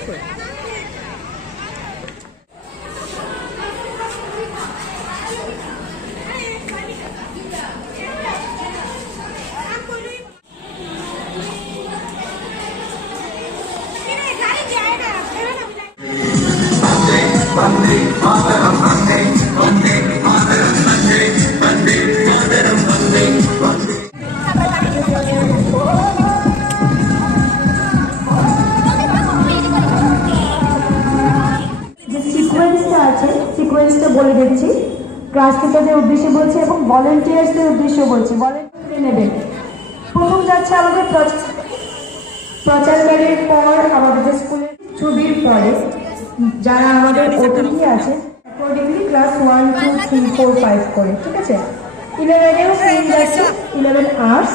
এসো। সিকোয়েন্সটা বলে দিচ্ছি, ক্লাস টিচারদের উদ্দেশ্যে বলছি এবং ভলেন্টিয়ার্সদের উদ্দেশ্যে বলছি। ভলেন্টিয়ার নেবেন। প্রথম যাচ্ছে আমাদের প্রচারকারীর পর আমাদের স্কুলের ছবির পরে যারা আমাদের অতিথি আছে অ্যাকর্ডিংলি ক্লাস 1, 2, 3, 4, 5 করে, ঠিক আছে। 11-এও সেম যাচ্ছে, 11 আর্টস।